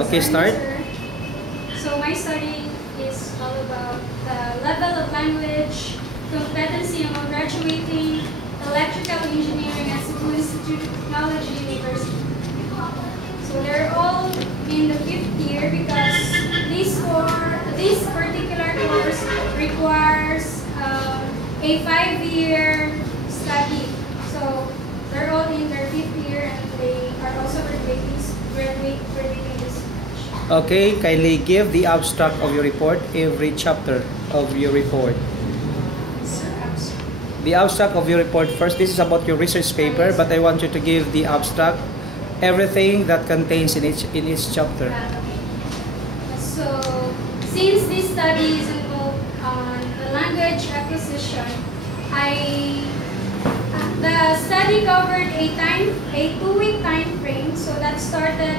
Okay, start. So my study is all about the level of language, competency among graduating electrical engineering at CIT-University Technology University. So they're all in the 5th year because this particular course requires a 5-year study. So they're all in their 5th year and they are also graduating this batch. Okay, kindly give the abstract of your report, every chapter of your report. The abstract of your report first. This is about your research paper, but I want you to give the abstract, everything that contains in each chapter. So since this study is involved on the language acquisition, the study covered a 2-week time frame. So that started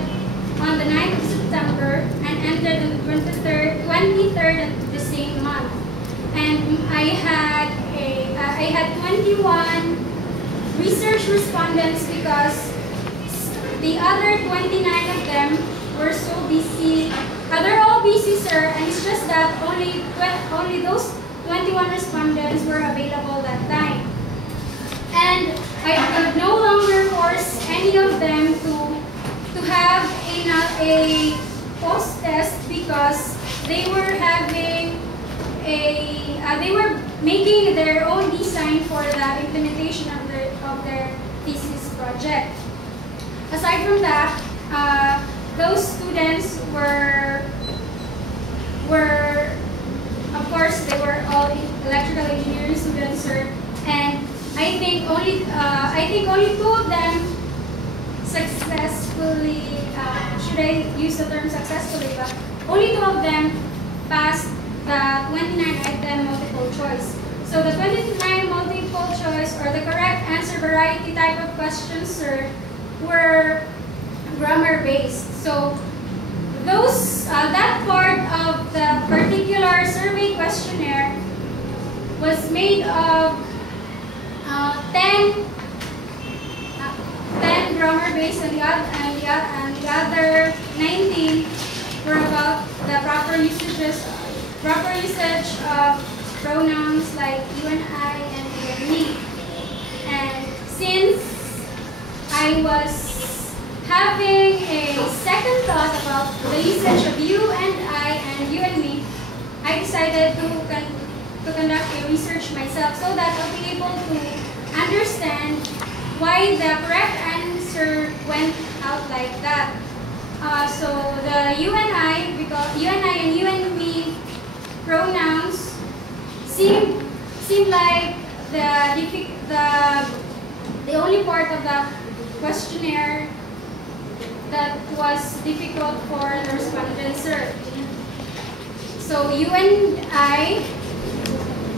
on the 9th of September and ended on the 23rd of the same month. And I had 21 research respondents because the other 29 of them were so busy. They're all busy, sir, and it's just that only those 21 respondents were available that time. And I could no longer force any of them to have a post-test because they were having they were making their own design for the implementation of their thesis project. Aside from that, those students were of course they were all electrical engineering students, sir, and I think only 2 of them successfully, should I use the term successfully, but only 2 of them passed the 29-item multiple choice. So the 29 multiple choice or the correct answer variety type of questions, sir, were grammar based. So those that part of the particular survey questionnaire was made of 10 grammar based and the other 19 were about the proper usage of pronouns like you and I and you and me. And since I was having a second thought about the usage of you and I and you and me, I decided to conduct a research myself so that I'll be able to understand why the correct answer went out like that. So the you and I, because you and I and you and me pronouns seem like the only part of the questionnaire that was difficult for the respondents, sir. So you and I,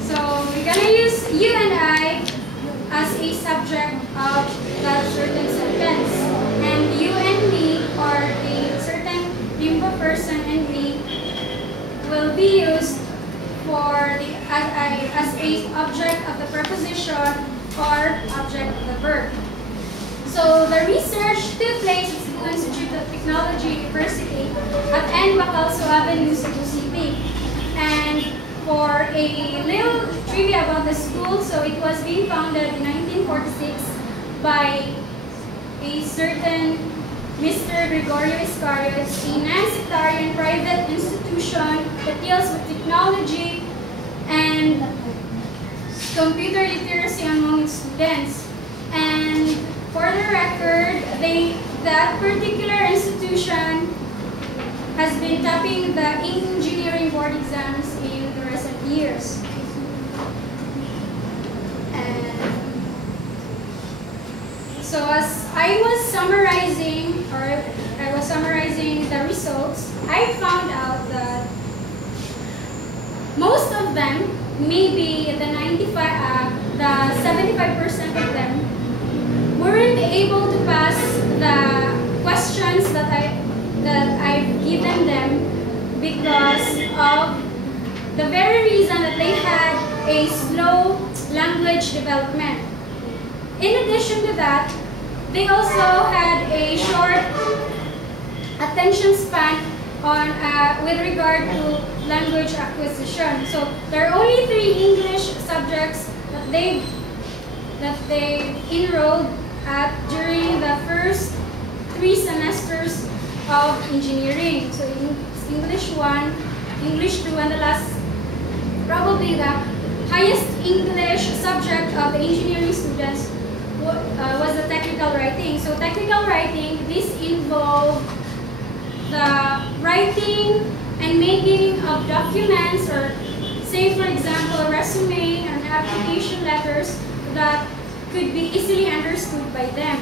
so we're gonna use you and I as a subject of that certain sentence, and you and me, or a certain limbo person and me, will be used for as a object of the preposition or object of the verb. So the research took place at CIT-University of Technology University at ENG Bacalso Avenue, Cebu City. And for a little trivia about the school, so it was being founded in 1946 by a certain Mr. Gregorio Iscariot, a non-sectarian private institution that deals with technology and computer literacy among its students. And for the record, that particular institution has been topping the engineering board exams in the recent years. And so as I was summarizing the results, I found out that most of them, maybe the 75% of them, weren't able to pass the questions that I've given them because of the very reason that they had a slow language development. In addition to that, they also had a short attention span on with regard to language acquisition. So there are only 3 English subjects that they enrolled at during the first 3 semesters of engineering. So English 1, English 2, and the last, probably the highest English subject of the engineering students was the technical writing. So technical writing, this involved the writing and making of documents, or say for example a resume and application letters that could be easily understood by them.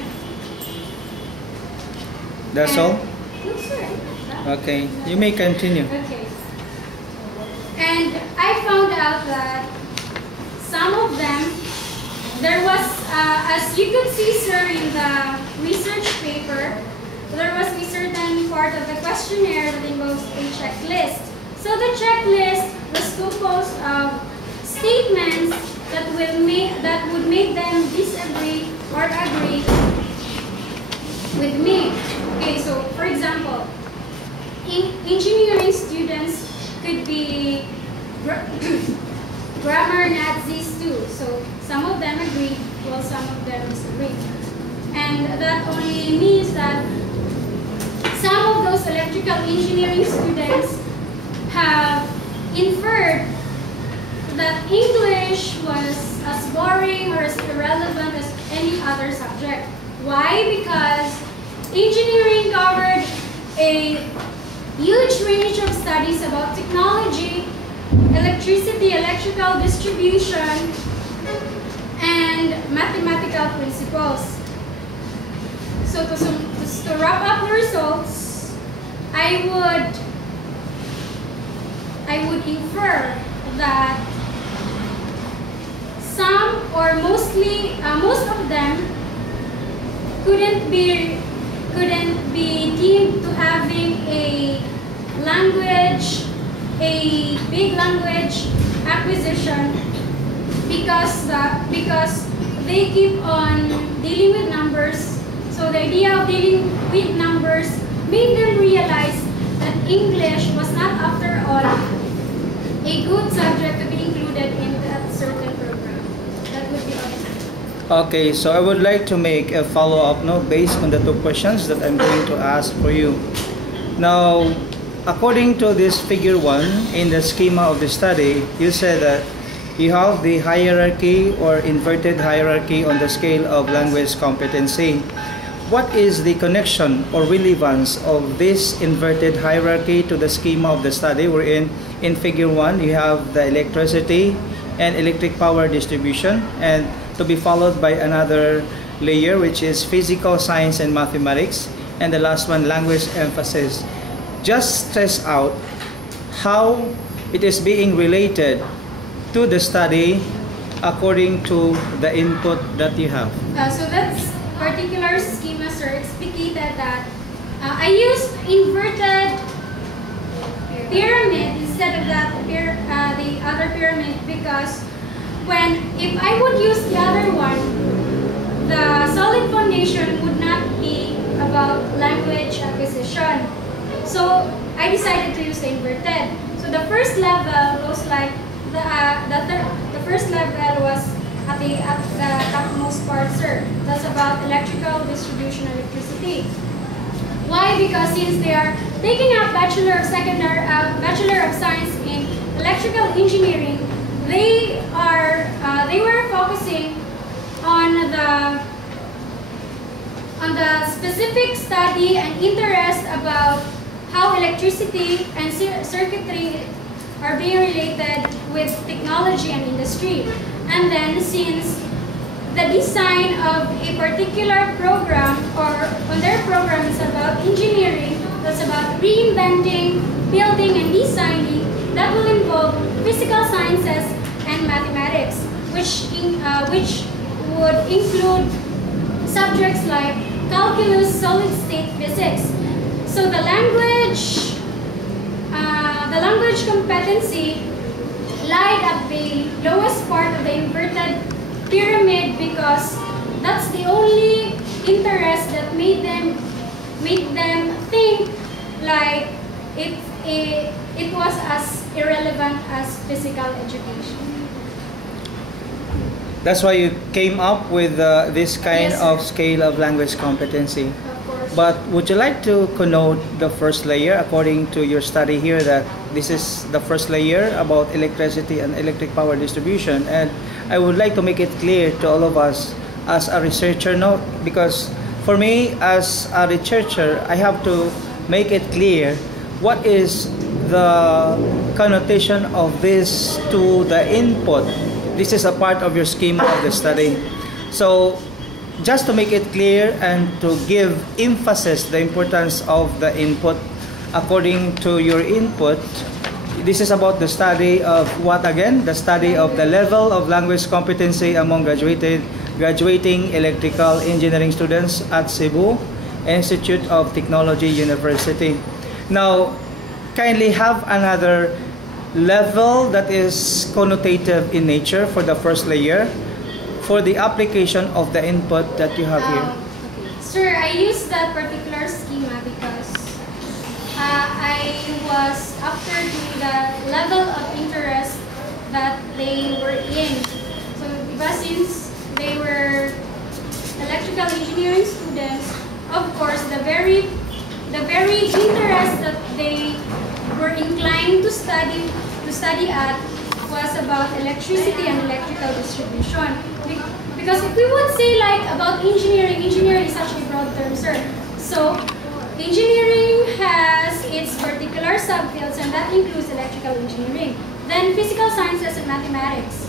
That's all? No, sir. Okay, you may continue. Okay. And I found out that some of them, there was, as you could see, sir, in the research paper, there was a certain part of the questionnaire that involves a checklist. So the checklist was composed of statements that would make them disagree or agree with me. Okay, so for example, engineering students could be grammar Nazis too. So some of them agree, while some of them disagree. And that only means that some of those electrical engineering students have inferred that English was as boring or as irrelevant as any other subject. Why? Because engineering covered a huge range of studies about technology, electricity, electrical distribution, and mathematical principles. So to wrap up the results, I would infer that some, or most of them couldn't be deemed to having a big language acquisition because they keep on dealing with numbers. So the idea of dealing with numbers made them realize that English was not, after all, a good subject to be included in that certain program. That would be all. Okay, so I would like to make a follow-up note based on the 2 questions that I'm going to ask for you. Now, according to this figure 1 in the schema of the study, you said that you have the hierarchy or inverted hierarchy on the scale of language competency. What is the connection or relevance of this inverted hierarchy to the schema of the study? Wherein in figure 1 you have the electricity and electric power distribution, and to be followed by another layer which is physical science and mathematics, and the last one language emphasis. Just stress out how it is being related to the study according to the input that you have. So that's particular schema, sir, explicated that I used inverted pyramid instead of the other pyramid because if I would use the other one, the solid foundation would not be about language acquisition. So I decided to use the inverted. So the first level was like the first level was at the topmost part, sir. That's about electrical distribution and electricity. Why? Because since they are taking up Bachelor of Science in Electrical Engineering, they were focusing on the specific study and interest about how electricity and circuitry are being related with technology and industry. And then since the design of a particular program or on their program is about engineering, that's about reinventing, building, and designing, that will involve physical sciences and mathematics, which would include subjects like calculus, solid-state physics. So the language competency lied at the lowest part of the inverted pyramid because that's the only interest that made them think like it was as irrelevant as physical education. That's why you came up with this kind Yes, of sir. scale of language competency. Of course. But would you like to connote the first layer according to your study here, that this is the first layer about electricity and electric power distribution? And I would like to make it clear to all of us as a researcher, no, because for me as a researcher, I have to make it clear what is the connotation of this to the input. This is a part of your schema of the study. So just to make it clear and to give emphasis the importance of the input according to your input, this is about the study of what again? The study of the level of language competency among graduating electrical engineering students at Cebu Institute of Technology University. Now, kindly have another level that is connotative in nature for the first layer for the application of the input that you have here. Okay. Sir, I used that particular schema because I was after the level of interest that they were in. So, diba, since they were electrical engineering students, of course, the very interest that they were inclined to study at was about electricity and electrical distribution. Because if we would say like about engineering is such a broad term, sir. So engineering has its particular subfields, and that includes electrical engineering. Then physical sciences and mathematics.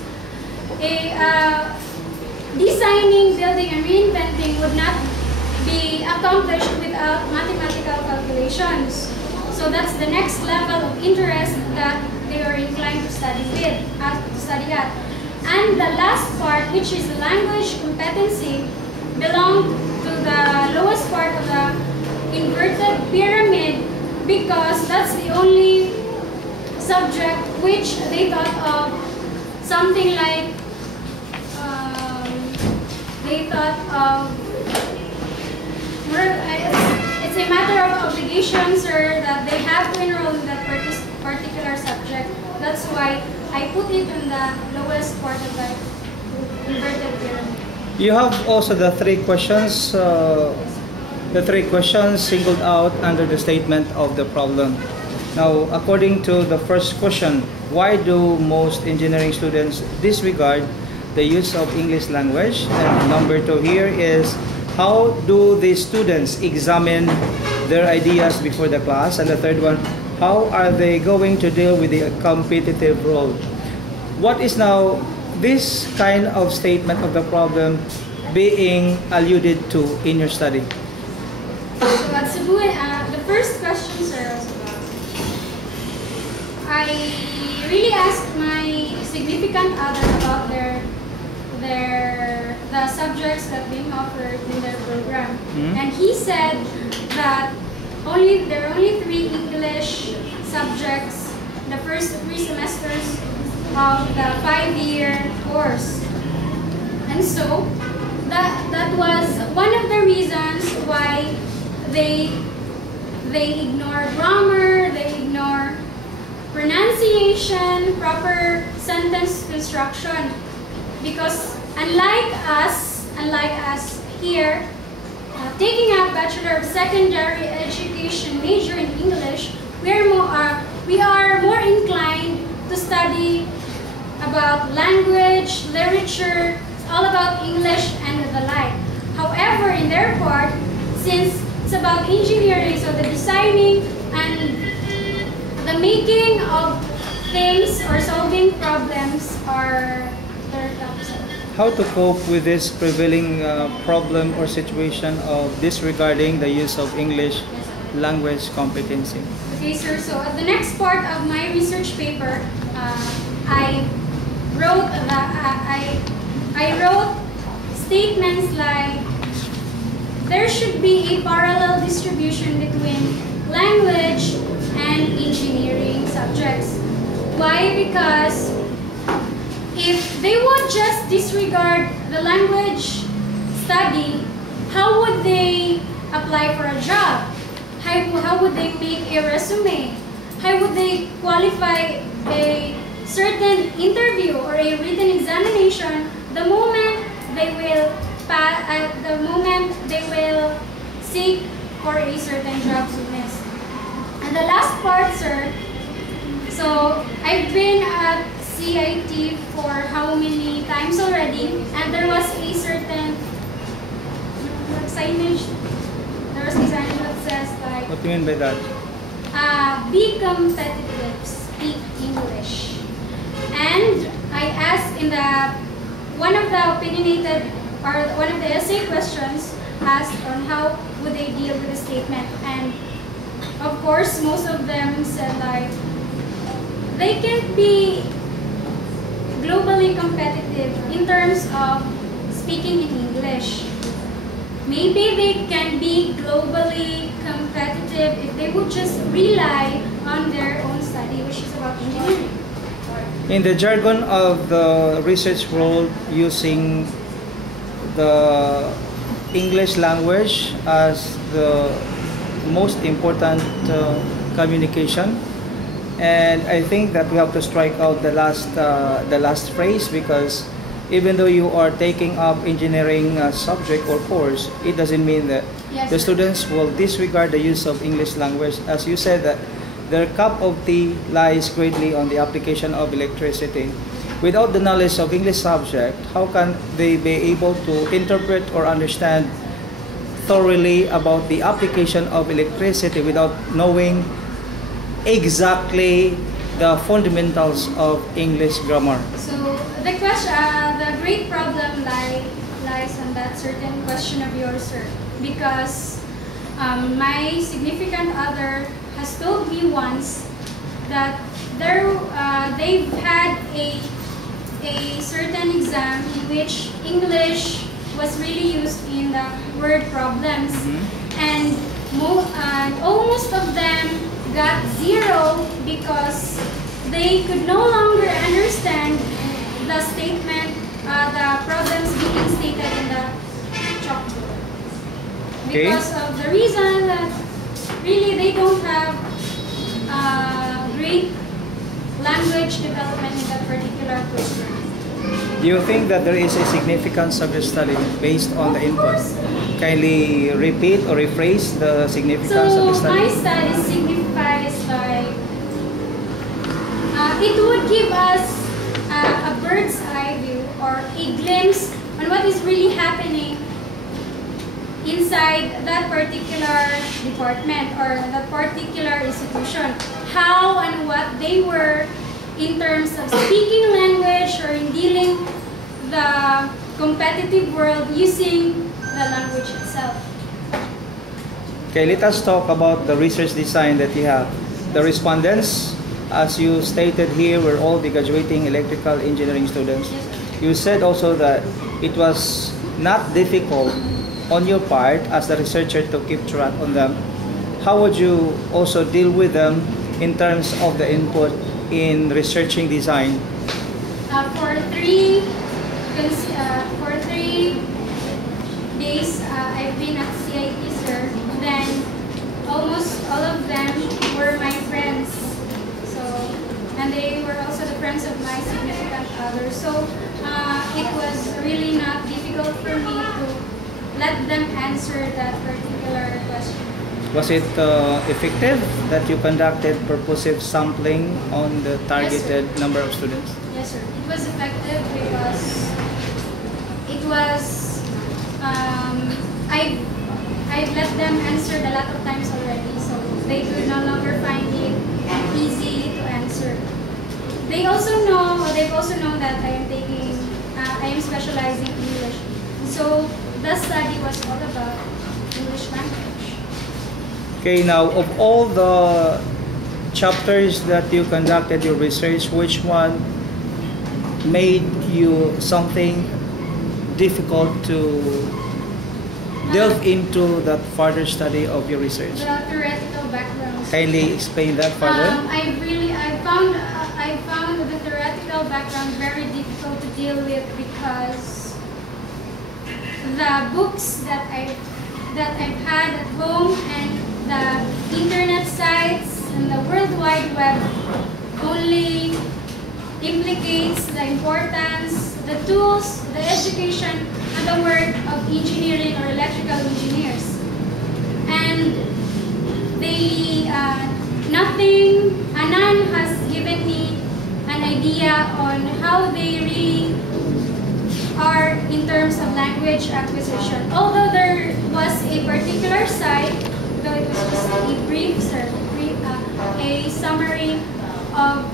Designing, building, and reinventing would not be accomplished without mathematical calculations. So that's the next level of interest that they are inclined to study at. And the last part, which is the language competency, belonged to the lowest part of the inverted pyramid because that's the only subject which they thought of something like it's a matter of obligation, sir, that they have to enroll in that particular subject. That's why I put it in the lowest part of the inverted pyramid. You have also the three questions singled out under the statement of the problem. Now, according to the first question, why do most engineering students disregard the use of English language? And number two here is, how do the students examine their ideas before the class? And the third one, how are they going to deal with the competitive role? What is now this kind of statement of the problem being alluded to in your study? So at Cebu, the first question, sir, was about, I really asked my significant other about the subjects that being offered in their program. And he said that there are only 3 English subjects the first 3 semesters of the 5-year course. And so that was one of the reasons why they ignore grammar, they ignore pronunciation, proper sentence construction. Because unlike us here, taking a Bachelor of Secondary Education major in English, we are more inclined to study about language, literature, it's all about English and the like. However, in their part, since it's about engineering, so the designing and the making of things or solving problems are their topics. How to cope with this prevailing problem or situation of disregarding the use of English language competency? Okay, sir. So at the next part of my research paper, I wrote statements like there should be a parallel distribution between language and engineering subjects. Why? Because if they would just disregard the language study, how would they apply for a job? How would they make a resume? How would they qualify a certain interview or a written examination the moment they will seek for a certain job soonest? And the last part, sir, so I've been at CIT for how many times already, and there was a certain signage. There was a signage that says like, What do you mean by that? be competitive, speak English. And I asked in one of the opinionated or one of the essay questions asked on how would they deal with the statement, and of course most of them said like they can't be globally competitive in terms of speaking in English. Maybe they can be globally competitive if they would just rely on their own study, which is about engineering. In the jargon of the research world, using the English language as the most important communication, and I think that we have to strike out the last phrase, because even though you are taking up engineering subject or course, it doesn't mean that Yes, the sir. students will disregard the use of English language. As you said, that their cup of tea lies greatly on the application of electricity. Without the knowledge of English subject, how can they be able to interpret or understand thoroughly about the application of electricity without knowing exactly the fundamentals of English grammar? So the question, the great problem lies on that certain question of yours, sir, because my significant other has told me once that they've had a certain exam in which English was really used in the word problems, and almost of them got 0 because they could no longer understand the statement, the problems being stated in the chalkboard. Okay. Because of the reason that really they don't have great language development in that particular program. Do you think that there is a significance of your study based on the input? Kindly repeat or rephrase the significance of the So study. my study signifies like it would give us a bird's eye view or a glimpse on what is really happening inside that particular department or that particular institution. How and what they were in terms of speaking language or in dealing the competitive world using the language itself. Okay, let us talk about the research design that you have. The respondents, as you stated here, were all the graduating electrical engineering students. Yes, sir. You said also that it was not difficult on your part as the researcher to keep track on them. How would you also deal with them in terms of the input in researching design? For 3 days, I've been at CIT, sir. Then almost all of them were my friends. So, and they were also the friends of my significant other. So it was really not difficult for me to let them answer that particular question. Was it effective that you conducted purposive sampling on the targeted number of students? Yes, sir. It was effective because it was, I've let them answer a lot of times already, so they could no longer find it easy to answer. They've also known that I am specializing in English. So the study was all about English language. Okay, now of all the chapters that you conducted your research, which one made you something difficult to delve into that further study of your research? The theoretical background. Kindly explain that further. I found the theoretical background very difficult to deal with because the books that I've had at home and the World Wide Web only implicates the importance, the tools, the education, and the work of engineering or electrical engineers. And they, none has given me an idea on how they really are in terms of language acquisition. Although there was a particular site, though it was just a brief, a summary of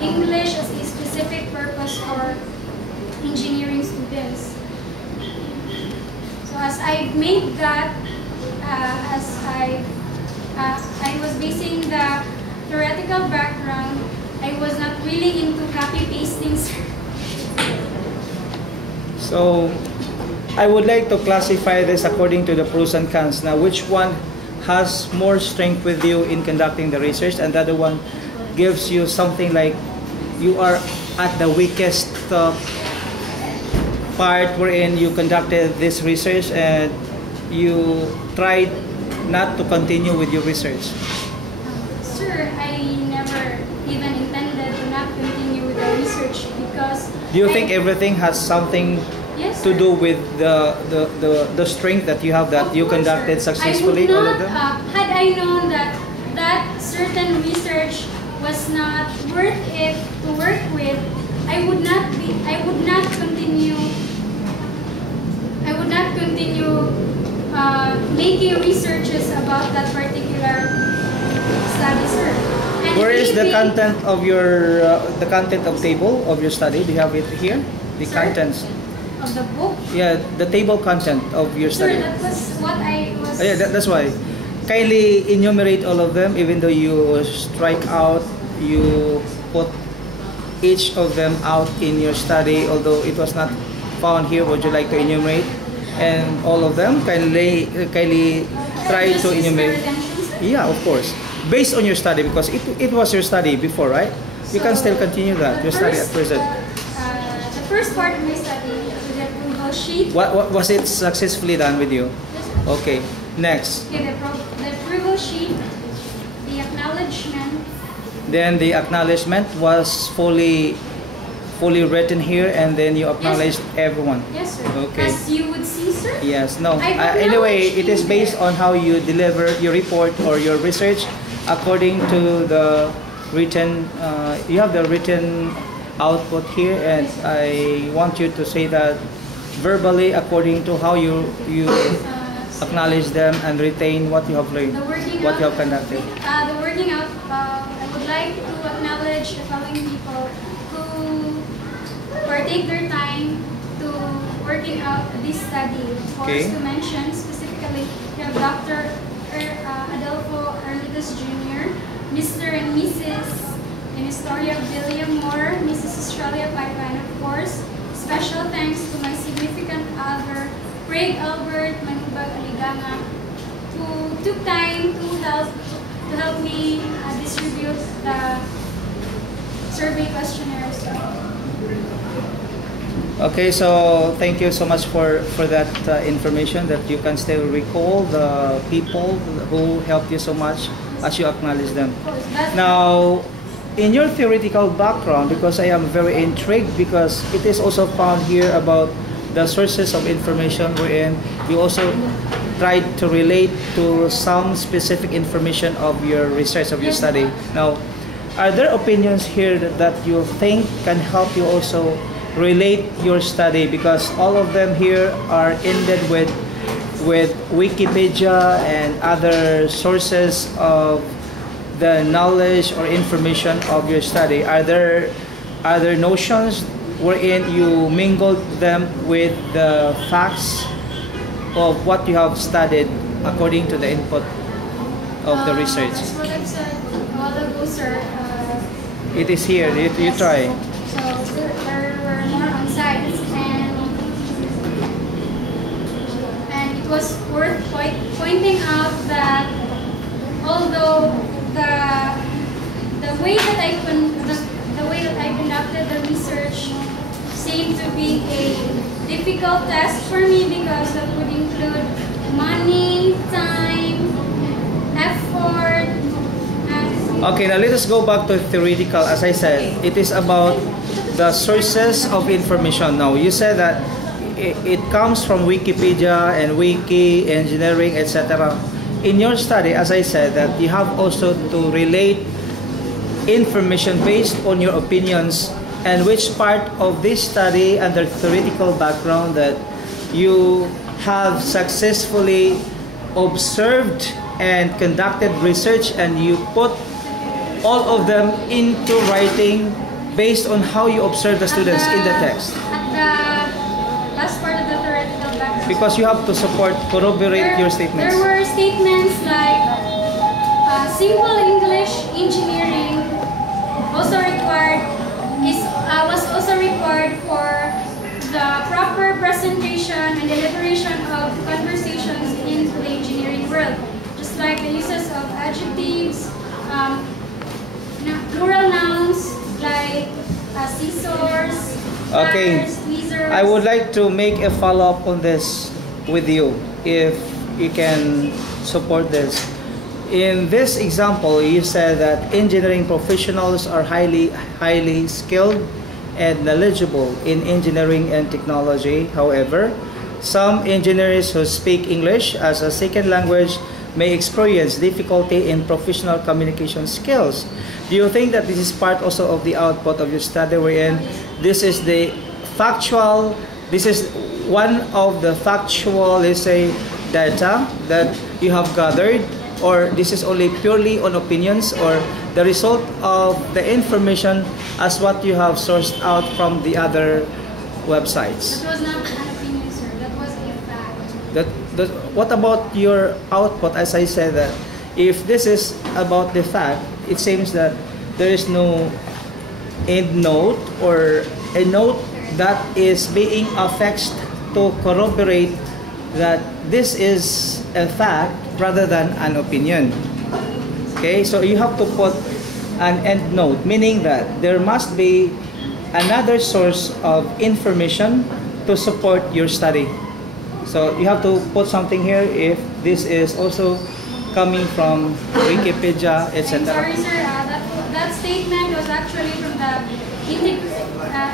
English as a specific purpose for engineering students. So as I made that, I was basing the theoretical background, I was not really into copy-pasting. So I would like to classify this according to the pros and cons. Now, which one has more strength with you in conducting the research, and the other one gives you something like you are at the weakest part wherein you conducted this research and you tried not to continue with your research? Sir, I never even intended to not continue with the research because... Do you think everything has something to do with the strength that you have, that you conducted successfully, all of them? Had I known that that certain research was not worth it to work with, I would not continue making researches about that particular study, sir. And where is the content of your the content of table of your study? Do you have it here? The contents of the book? Yeah, the table content of your study. Sir, that was what I was... Yeah, that's why. Kindly enumerate all of them, even though you strike out, you put each of them out in your study, although it was not found here. Would you like to enumerate? And all of them, kindly try to enumerate. Yeah, of course. Based on your study, because it was your study before, right? You can still continue that, your study at present. The first part of my study, the approval sheet. What was it successfully done with you? Yes, sir. Okay, next. Okay, the approval sheet, the acknowledgement. Then the acknowledgement was fully written here, and then you acknowledged everyone. Yes, sir. Okay. As you would see, sir. Yes, no. Anyway, it is based on how you deliver your report or your research according to the written, you have the written output here, and I want you to say that verbally according to how you acknowledge them and retain what you have learned, what you have conducted. The working out, I would like to acknowledge the following people who partake their time to working out this study. Of course, to mention specifically, we have Dr. Adolfo Ermetes Jr., Mr. and Mrs. in Historia William Moore, Mrs. Australia Paypa, and of course, special thanks to my significant other, Craig Albert Manubag Aliganga, who took time to help me distribute the survey questionnaires. Okay, so thank you so much for that information, that you can still recall the people who helped you so much as you acknowledge them. Now, in your theoretical background, because I am very intrigued, because it is also found here about the sources of information, wherein you also tried to relate to some specific information of your research, of your study. Now, are there opinions here that you think can help you also relate your study, because all of them here are ended with Wikipedia and other sources of the knowledge or information of your study? Are there notions wherein you mingled them with the facts of what you have studied according to the input of the research? That's what I said a while ago, sir. It is here. You try. So there were more on sites, and it was worth pointing out that although the way that I conducted the research seemed to be a difficult task for me, because it would include money, time, effort, and Okay, now let us go back to theoretical. As I said, it is about the sources of information. Now, you said that it comes from Wikipedia and Wiki, engineering, etc. In your study, as I said, that you have also to relate information based on your opinions, and which part of this study under theoretical background that you have successfully observed and conducted research, and you put all of them into writing based on how you observe the students in the text. At the last part of the theoretical background. Because you have to corroborate your statements. There were statements like simple English engineering also was also required for the proper presentation and deliberation of conversations in the engineering world. Just like the uses of adjectives, plural nouns like scissors, okay. tweezers. I would like to make a follow-up on this with you, if you can support this. In this example, you said that engineering professionals are highly skilled and knowledgeable in engineering and technology. However, some engineers who speak English as a second language may experience difficulty in professional communication skills. Do you think that this is part also of the output of your study, wherein this is the factual, this is one of the factual, let's say, data that you have gathered, or this is only purely on opinions, or the result of the information as what you have sourced out from the other websites? That was not an opinion, sir. That was a fact. What about your output? As I said, that if this is about the fact, it seems that there is no end note or a note that is being affixed to corroborate that this is a fact rather than an opinion. Okay, so you have to put an end note, meaning that there must be another source of information to support your study. So you have to put something here if this is also coming from Wikipedia, etc. Sorry, sir. That statement was actually from the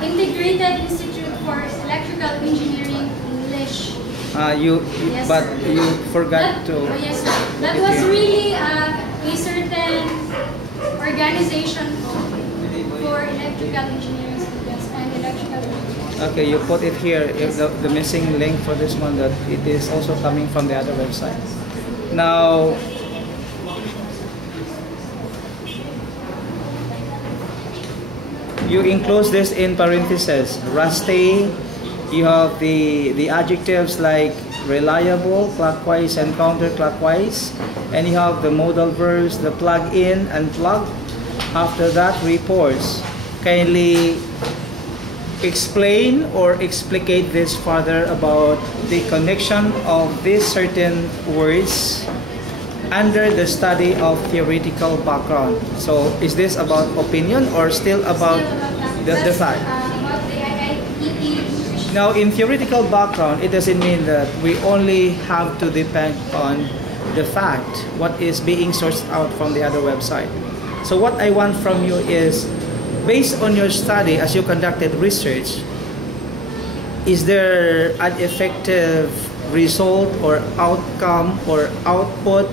Integrated Institute for Electrical Engineering English. Yes, but sir. You forgot to. Oh, yes, sir. That was really a certain organization for electrical engineering students and electrical engineers. Okay, you put it here. If the missing link for this one, that it is also coming from the other website. Now, you enclose this in parentheses. Rusty. You have the adjectives like reliable, clockwise and counterclockwise, and you have the modal verbs, the plug in and plug. After that, reports. Kindly explain or explicate this further about the connection of these certain words under the study of theoretical background. So is this about opinion or still about the fact? Now, in theoretical background, it doesn't mean that we only have to depend on the fact, what is being sourced out from the other website. So what I want from you is, based on your study as you conducted research, is there an effective result or outcome or output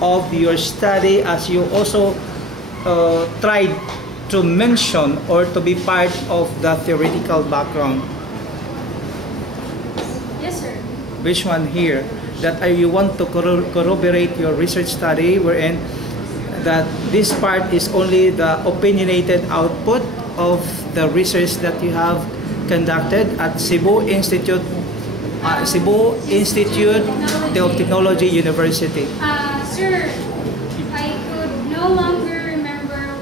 of your study as you also tried to mention or to be part of the theoretical background? Yes, sir. Which one here? That you want to corroborate your research study, wherein that this part is only the opinionated output of the research that you have conducted at Cebu Institute of Technology University. Sir, I could no longer remember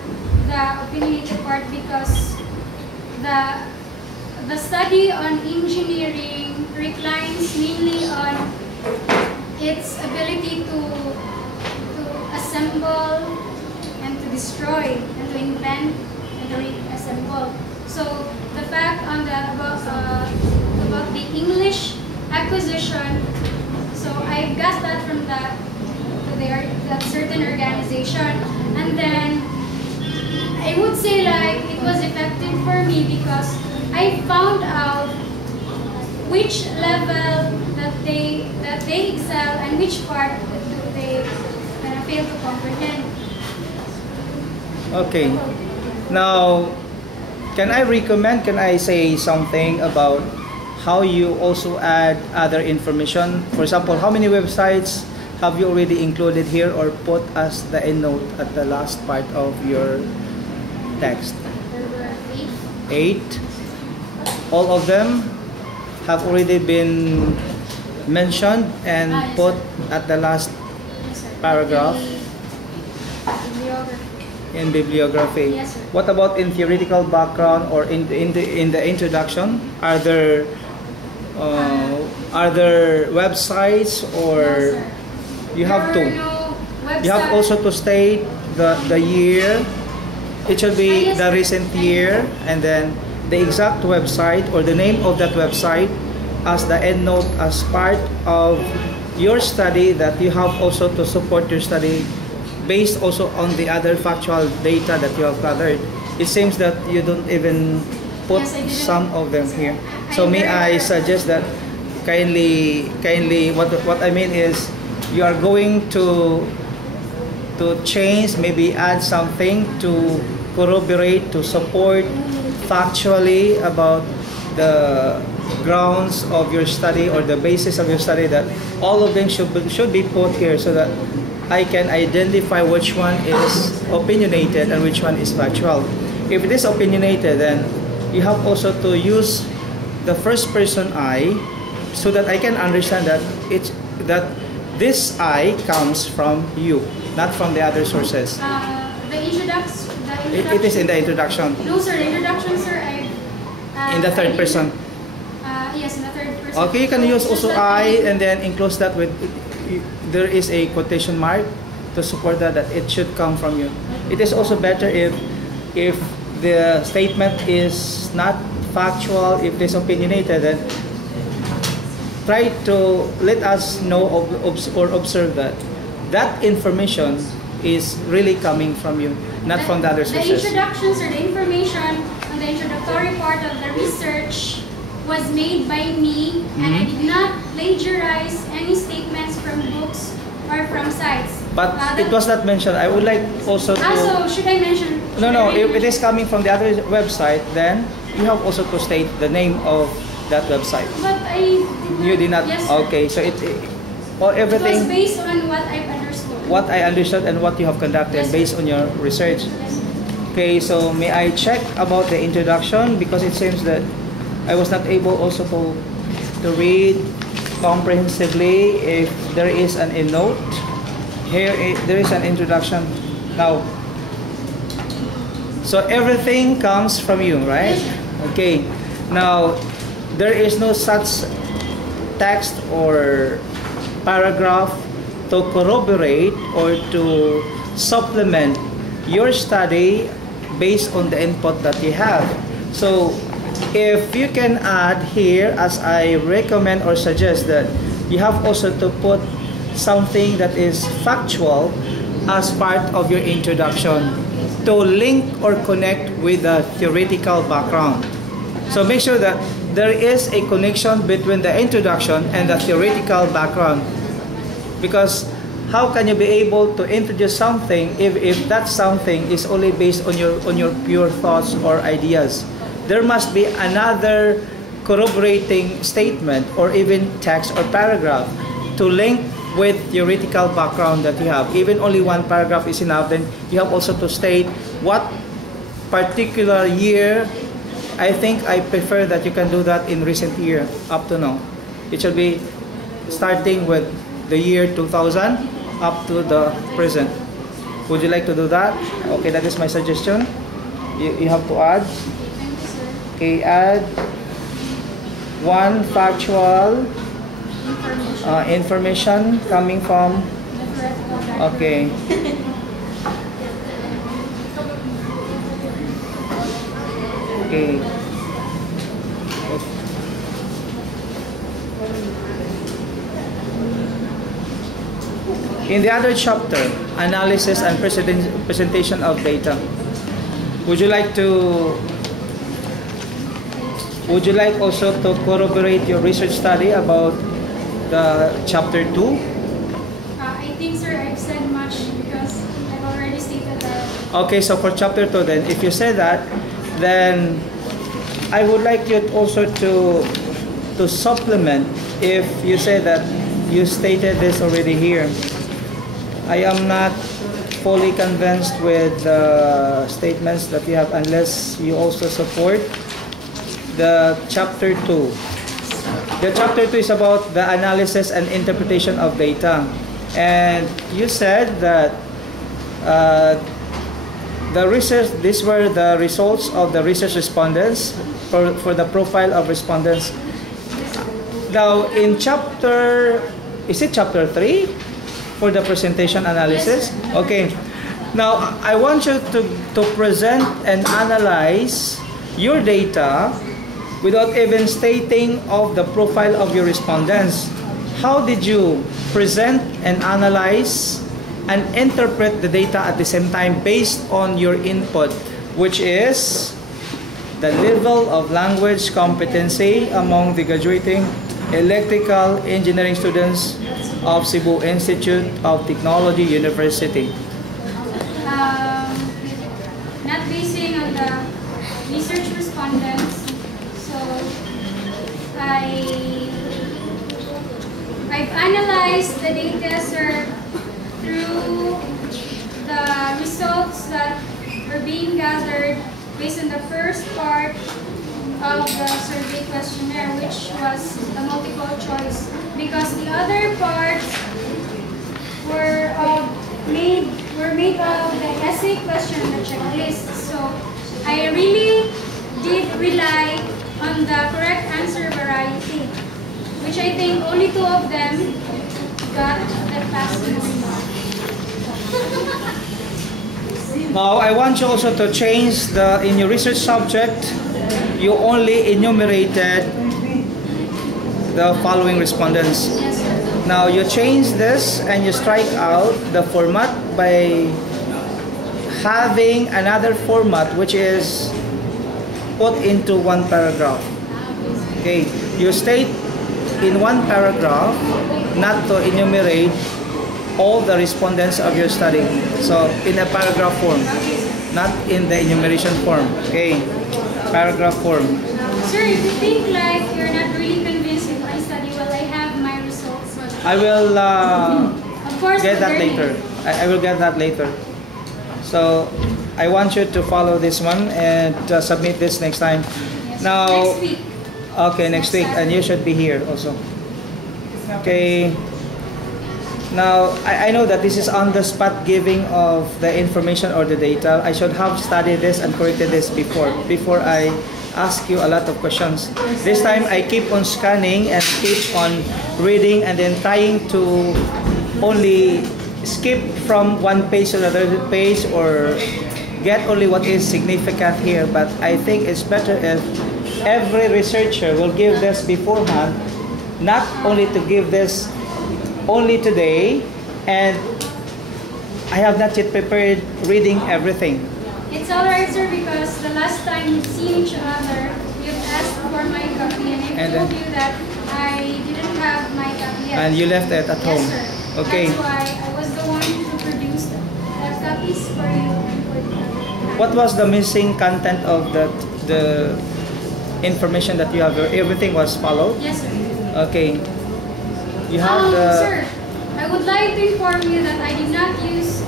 the opinionated part because the study on engineering reclines mainly on its ability to assemble and to destroy and to invent and to reassemble. So the fact on about the English acquisition, so I got that from that certain organization, and then I would say like it was effective for me because I found out which level that they excel and which part that they kind of fail to comprehend. Okay. Now, can I say something about how you also add other information? For example, how many websites have you already included here or put as the endnote at the last part of your text? There were 8. All of them have already been mentioned and yes, put sir. at the last Yes, sir. paragraph Bibliography. in bibliography. Yes, sir. What about in theoretical background or in the introduction? Are there websites or No, sir. you have There to? were no You have website. also to state the year. It should be Yes, the sir. recent year and then the exact website or the name of that website as the endnote as part of your study that you have also to support your study based also on the other factual data that you have gathered. It seems that you don't even put Yes, I didn't. some of them here. I So may I very- suggest that kindly what I mean is you are going to change, maybe add something to corroborate, to support factually about the grounds of your study or the basis of your study, that all of them should be put here so that I can identify which one is opinionated and which one is factual. If it is opinionated, then you have also to use the first person I so that I can understand that this I comes from you, not from the other sources. The introduction. It is in the introduction. No, sir. The introduction, sir. In the third person. Yes, in the third person. Okay, you can use also Just that I and then enclose that with, there is a quotation mark to support that it should come from you. It is also better if the statement is not factual, if it is opinionated, then try to let us know or observe that information is really coming from you, not from the other The sources. introductions or the information on the introductory part of the research was made by me, and I did not plagiarize any statements from books or from sites. But it was not mentioned. I would like also to... So should I mention? No, if it is coming from the other website, then you have also to state the name of that website. But I did not. You did not? Yes, sir. Okay, so It everything... was based on what I've understood. What I understood and what you have conducted Yes, sir. based on your research. Yes, sir. Okay, so may I check about the introduction, because it seems that I was not able also to read comprehensively if there is an endnote. Here there is an introduction. Now, so everything comes from you, right? Yes, sir. Okay. Now, there is no such text or paragraph to corroborate or to supplement your study based on the input that you have. So if you can add here, as I recommend or suggest, that you have also to put something that is factual as part of your introduction to link or connect with the theoretical background. So make sure that there is a connection between the introduction and the theoretical background. Because how can you be able to introduce something if that something is only based on your pure thoughts or ideas? There must be another corroborating statement or even text or paragraph to link with theoretical background that you have. Even only one paragraph is enough. Then you have also to state what particular year. I think I prefer that you can do that in recent year up to now. It should be starting with the year 2000 up to the present. Would you like to do that? Okay, that is my suggestion. You have to add. Thank you, sir. Okay, add one factual information coming from. The theoretical background. Okay. Okay. In the other chapter, analysis and presentation of data, Would you like to? Would you like also to corroborate your research study about the chapter 2? I think, sir, I've said much because I've already stated that. Okay, so for chapter 2 then, if you say that, then I would like you also to supplement if you say that you stated this already here. I am not fully convinced with the statements that you have unless you also support the chapter 2. The chapter 2 is about the analysis and interpretation of data. And you said that the research, these were the results of the research respondents for the profile of respondents. Now, in chapter, is it chapter 3 for the presentation analysis? Yes, okay. Now, I want you to present and analyze your data without even stating of the profile of your respondents. How did you present and analyze and interpret the data at the same time based on your input, which is the level of language competency among the graduating electrical engineering students of Cebu Institute of Technology University? Not basing on the research respondents, so I've analyzed the data, sir, through the results that were being gathered based on the first part of the survey questionnaire, which was the multiple choice, because the other parts were made of the essay question and the checklist. So I really did rely on the correct answer variety, which I think only 2 of them got the passing mark. Now, I want you also to change in your research subject, you only enumerated the following respondents. Yes, sir. Now, you change this and you strike out the format by having another format which is put into one paragraph. Okay, you state in one paragraph not to enumerate all the respondents of your study. So in a paragraph form, not in the enumeration form. Okay, paragraph form. Sir, if you think like you're not really convinced with my study, well, I have my results. I will Of course, get that later. I will get that later. So I want you to follow this one and submit this next time. Yes. Now, Next week. okay, next week, and you should be here also. Okay. Now, I know that this is on the spot giving of the information or the data. I should have studied this and corrected this before I ask you a lot of questions. This time, I keep on scanning and keep on reading and then trying to only skip from one page to another page or get only what is significant here. But I think it's better if every researcher will give this beforehand, not only to give this only today, and I have not yet prepared reading everything. It's alright, sir, because the last time we've seen each other, you've asked for my copy, and I told you that I didn't have my copy yet. And you left it at home. Yes, sir. Okay. That's why I was the one to produce the copies for you. What was the missing content of the information that you have? Everything was followed? Yes, sir. Okay. You have Sir, I would like to inform you that I did not use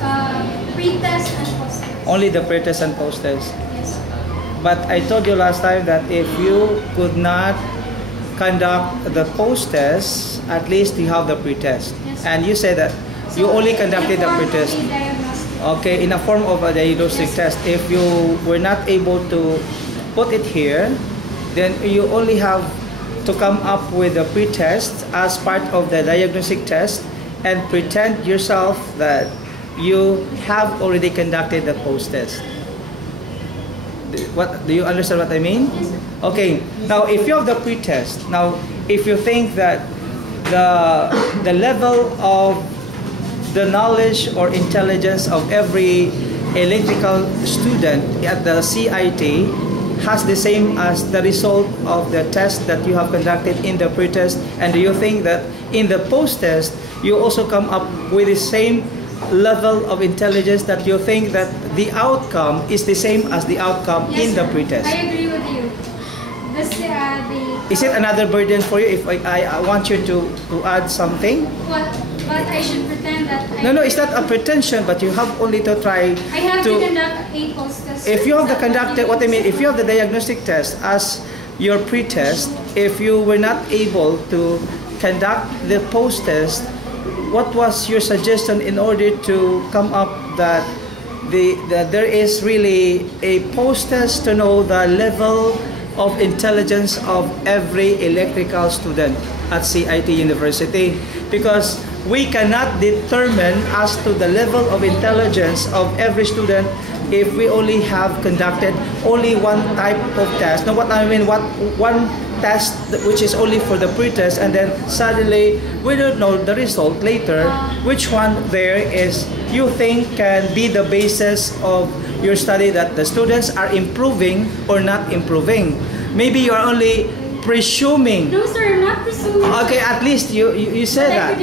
pre-test and post-test. only the pre-test and post-test. Yes, sir. But I told you last time that if you could not conduct the post-test, at least you have the pre-test. Yes, sir. And you said that you only conducted the pre-test. Okay, in a form of a diagnostic test. If you were not able to put it here, then you only have to come up with a pre-test as part of the diagnostic test and pretend yourself that you have already conducted the post-test. What do you understand what I mean? Yes, sir. Okay. Now, if you have the pre-test, now if you think that the level of the knowledge or intelligence of every electrical student at the CIT has the same as the result of the test that you have conducted in the pre-test? And do you think that in the post-test, you also come up with the same level of intelligence, that you think that the outcome is the same as the outcome in the pre-test? I agree with you. Is it another burden for you if I want you to add something? But I should pretend that No, it's not a pretension, but you have only to try I have to conduct a post-test. If you have the conducted, what I mean, if you have the diagnostic test as your pre-test, if you were not able to conduct the post-test, what was your suggestion in order to come up that there is really a post-test to know the level of intelligence of every electrical student at CIT-University? Because we cannot determine as to the level of intelligence of every student if we only have conducted only one type of test. Now, what I mean, one test which is only for the pre-test, and then suddenly we don't know the result later, which one there is you think can be the basis of your study, that the students are improving or not improving. Maybe you are only presuming. No, sir, I'm not presuming. Okay, at least you said that.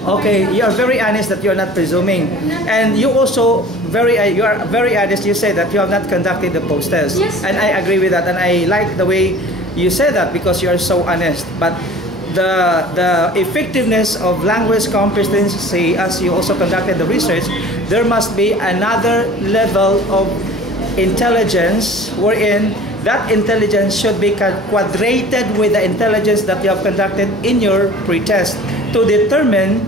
Okay, you are very honest that you are not presuming, and you also you are very honest. You say that you have not conducted the post test, yes, and I agree with that, and I like the way you say that because you are so honest. But the effectiveness of language competency, as you also conducted the research, there must be another level of intelligence wherein that intelligence should be quadrated with the intelligence that you have conducted in your pre-test to determine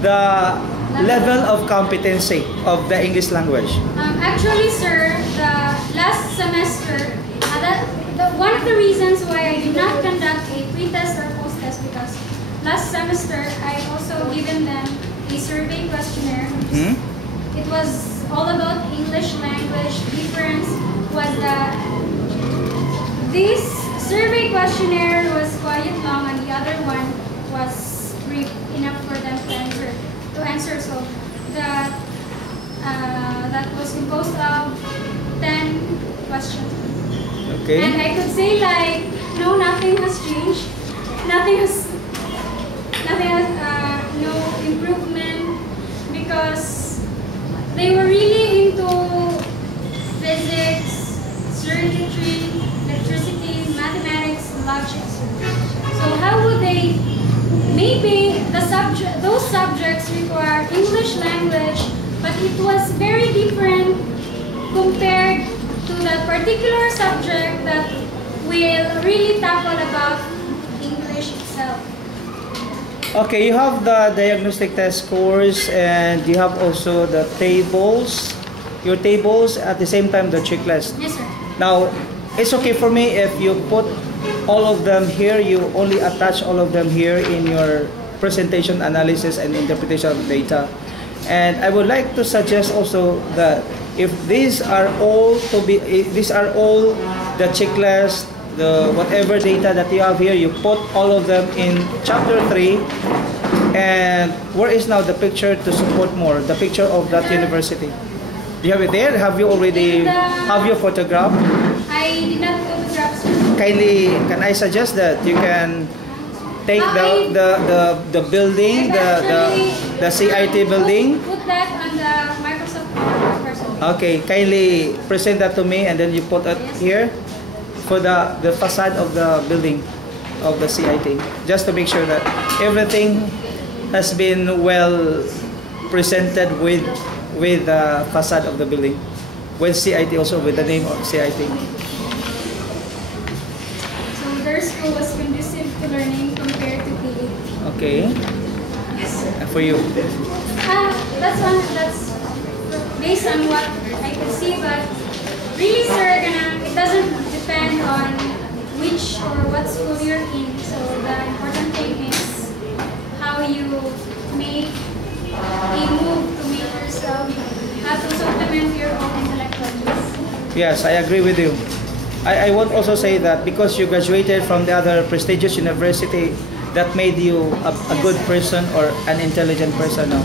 the level of competency of the English language. Actually, sir, the last semester, one of the reasons why I did not conduct a pre-test or post-test, because last semester I also given them a survey questionnaire. It was all about English language. Difference was that this survey questionnaire was quite long, and the other one was brief enough for them to answer. So that was composed of 10 questions. Okay. And I could say, like, no, nothing has changed. Nothing has no improvement, because they were really into physics, circuitry, electricity, mathematics, logic. So how would they? Maybe those subjects require English language, but it was very different compared to that particular subject that will really tackle about English itself. Okay, you have the diagnostic test scores, and you have also the tables, your tables, at the same time the checklist. Yes, sir. Now, it's okay for me if you put all of them here, you only attach all of them here in your presentation, analysis, and interpretation of data. And I would like to suggest also that if these are all the checklist, the whatever data that you have here, you put all of them in chapter 3. And where is now the picture to support more? The picture of that university. Do you have it there? Have you already have you photographed? I did not photograph, sir. Kindly, can I suggest that you can take the building, the CIT building? Put that on the Microsoft PowerPoint. Okay, kindly present that to me, and then you put it here for the facade of the building of the CIT, just to make sure that everything has been well presented with the facade of the building, with CIT also, with the name of CIT. So their school was conducive to learning compared to PA. Okay. Yes. For you. That's based on what I could see, but really, sir, it doesn't depend on which or what school you're in. So the important thing is how you make a move to make yourself, how to supplement your own intellectual needs. Yes, I agree with you. I would also say that because you graduated from the other prestigious university, that made you a good person or an intelligent person. No? I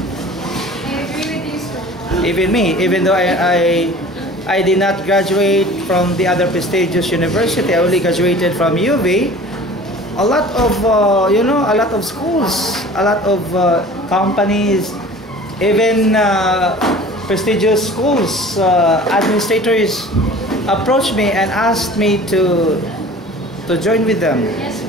agree with you, sir. Even me, even though I did not graduate from the other prestigious university, I only graduated from UV. A lot of a lot of schools, a lot of companies, even prestigious schools administrators approached me and asked me to join with them. Yes,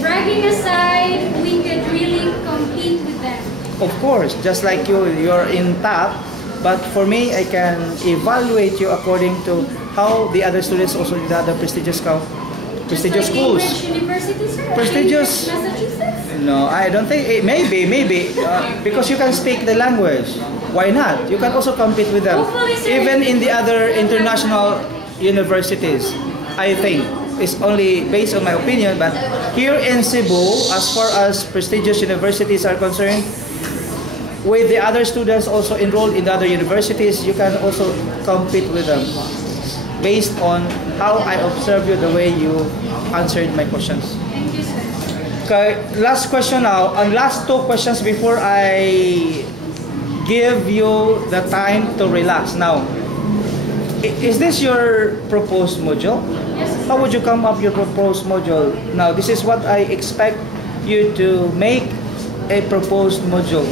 bragging aside, we could really compete with them. Of course, just like you're in top, but for me, I can evaluate you according to how the other students also in the other prestigious schools. University, sir. Prestigious. Massachusetts. No, I don't think. Maybe, because you can speak the language. Why not? You can also compete with them. Hopefully, sir. Even in the other international universities, I think. It's only based on my opinion, but here in Cebu, as far as prestigious universities are concerned, with the other students also enrolled in the other universities, you can also compete with them based on how I observe you, the way you answered my questions. Thank you, sir. Okay, last question now, and last two questions before I give you the time to relax. Now, is this your proposed module? Yes, sir. How would you come up your proposed module? Now, this is what I expect you to make a proposed module.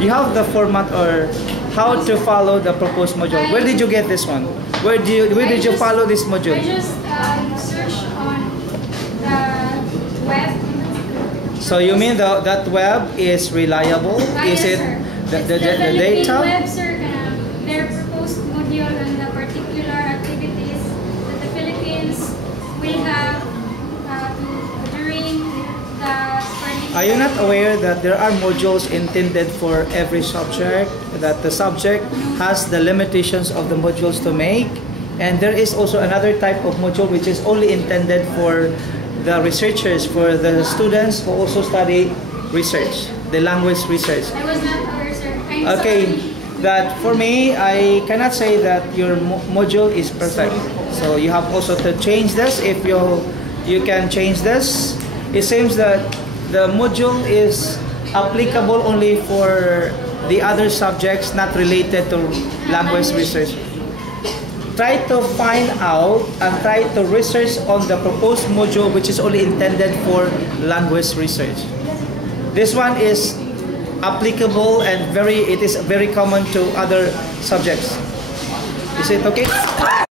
You have the format or how to follow the proposed module. Where did you get this one? Where did you follow this module? I just searched on the web. So you mean that web is reliable? Is Yes, it sir. the Philippine data? web, sir, their proposed module on the particular activities that the Philippines will have during the spring. Are you not aware that there are modules intended for every subject? That the subject has the limitations of the modules to make? And there is also another type of module which is only intended for the researchers, for the students who also study research, the language research. I was not aware, sir. I'm Okay, sorry. that for me, I cannot say that your module is perfect. So you have also to change this. If you can change this, it seems that the module is applicable only for the other subjects not related to language research. Try to find out and try to research on the proposed module which is only intended for language research. This one is applicable and it is very common to other subjects. Is it okay?